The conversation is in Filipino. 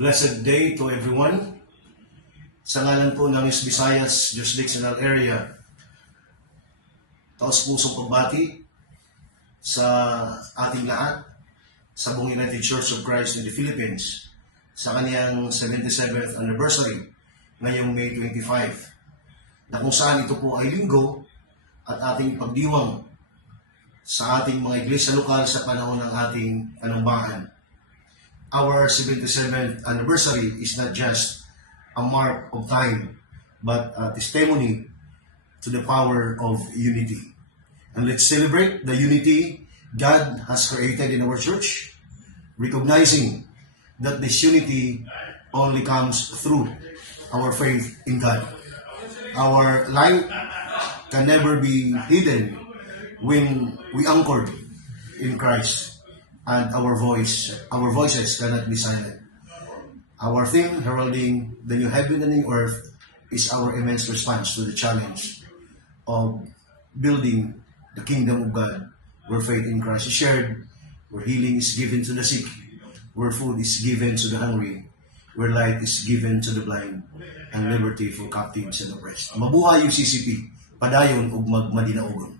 Blessed day to everyone. Sa ngalan po ng East Visayas Jurisdictional Area, taos pusong pagbati sa ating lahat sa buong United Church of Christ in the Philippines sa kaniyang 77th anniversary ngayong May 25, na kung saan ito po ay linggo at ating pagdiwang sa ating mga iglesia lokal sa panahon ng ating panumbahan. Our 77th anniversary is not just a mark of time, but a testimony to the power of unity. And let's celebrate the unity God has created in our church, recognizing that this unity only comes through our faith in God. Our light can never be hidden when we anchored in Christ, and our voices cannot be silent. Our theme, heralding the new heaven and new earth, is our immense response to the challenge of building the kingdom of God, where faith in Christ is shared, where healing is given to the sick, where food is given to the hungry, where light is given to the blind, and liberty for captives and oppressed. Mabuhay yung CCP, padayon ug magmadinaogon.